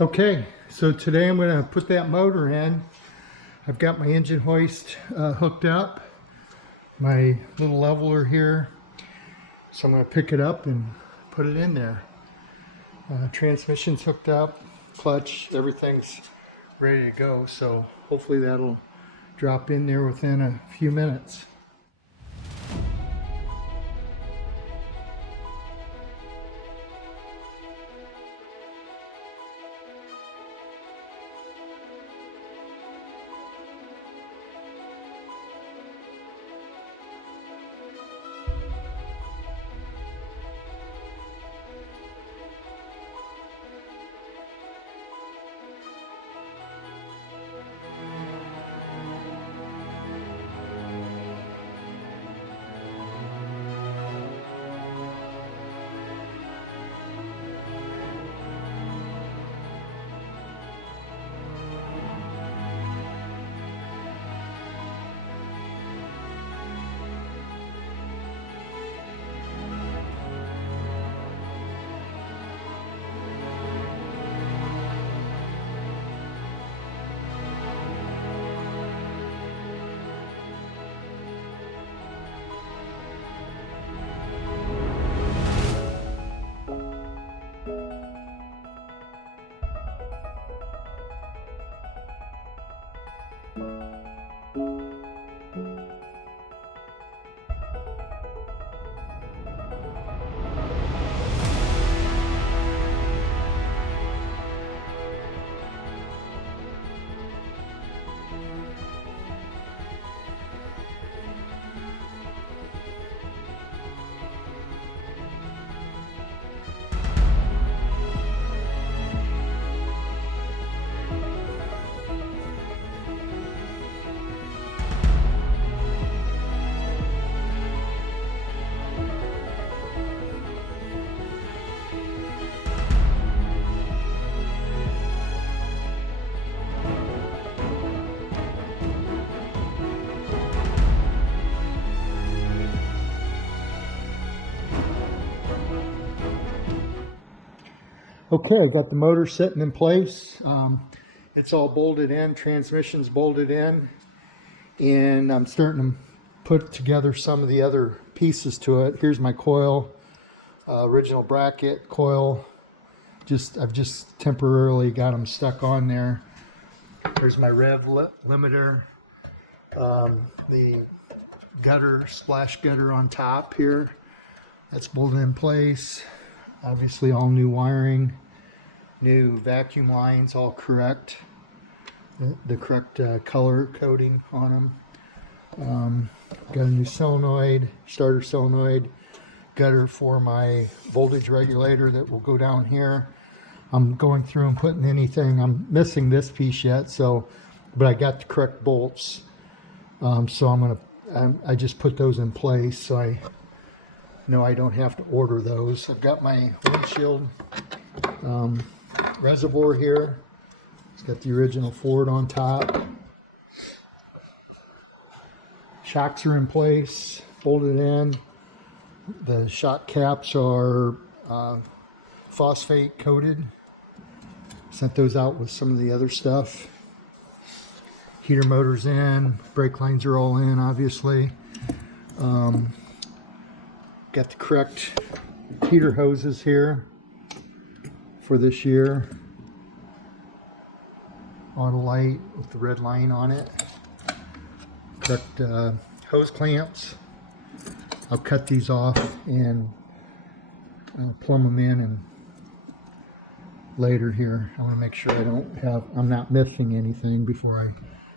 Okay, so today I'm going to put that motor in. I've got my engine hoist hooked up, my little leveler here. So I'm going to pick it up and put it in there. Transmission's hooked up, clutch, everything's ready to go. So hopefully that'll drop in there within a few minutes. Okay, I got the motor sitting in place. It's all bolted in, transmission's bolted in, and I'm starting to put together some of the other pieces to it. Here's my coil, original bracket coil. I've just temporarily got them stuck on there. There's my rev limiter, the gutter, splash gutter on top here. That's bolted in place. Obviously all new wiring, new vacuum lines, all correct. The correct color coding on them. Got a new solenoid, starter solenoid, gutter for my voltage regulator that will go down here. I'm going through and putting anything. I'm missing this piece yet, but I got the correct bolts. So I just put those in place so I know I don't have to order those. I've got my windshield reservoir here. It's got the original Ford on top. Shocks are in place, bolted in. The shock caps are phosphate coated. Sent those out with some of the other stuff. Heater motor's in, brake lines are all in, obviously. Got the correct heater hoses here for this year. Auto light with the red line on it. Correct hose clamps. I'll cut these off and plumb them in and later here. I want to make sure I'm not missing anything before I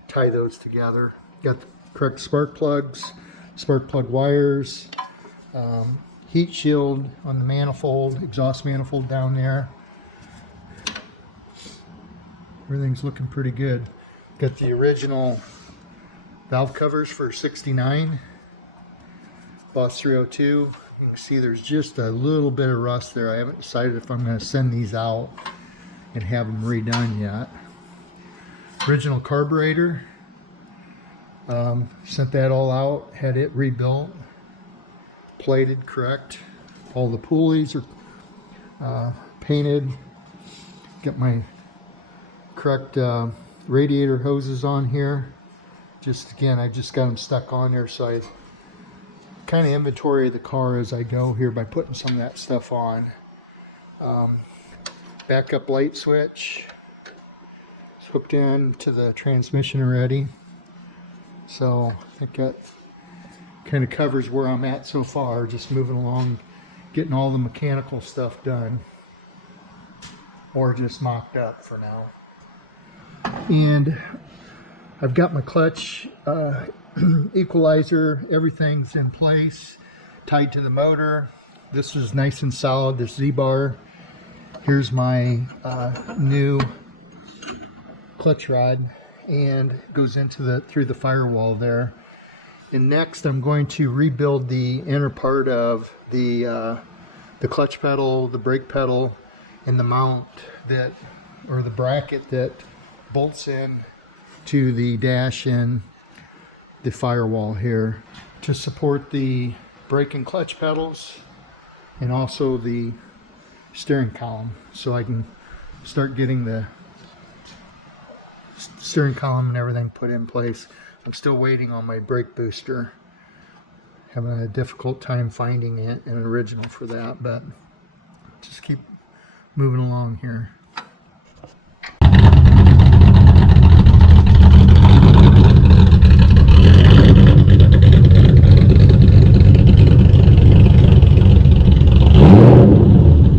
tie those together. Got the correct spark plugs, spark plug wires, heat shield on the manifold, exhaust manifold down there. Everything's looking pretty good. Got the original valve covers for 69, Boss 302. You can see there's just a little bit of rust there. I haven't decided if I'm going to send these out and have them redone yet. Original carburetor. Sent that all out, had it rebuilt, plated correct. All the pulleys are painted. Got my correct radiator hoses on here. Just again, I just got them stuck on there, so I kind of inventory the car as I go here by putting some of that stuff on. Backup light switch. It's hooked in to the transmission already. So I think that kind of covers where I'm at so far, just moving along, getting all the mechanical stuff done, or just mocked up for now. And I've got my clutch, equalizer, everything's in place, tied to the motor. This is nice and solid, this Z-bar. Here's my new clutch rod, and it goes into through the firewall there. And next I'm going to rebuild the inner part of the clutch pedal, the brake pedal, and the mount that, or the bracket that bolts in to the dash and the firewall here to support the brake and clutch pedals, and also the steering column, so I can start getting the steering column and everything put in place. I'm still waiting on my brake booster. Having a difficult time finding an original for that, but just keep moving along here.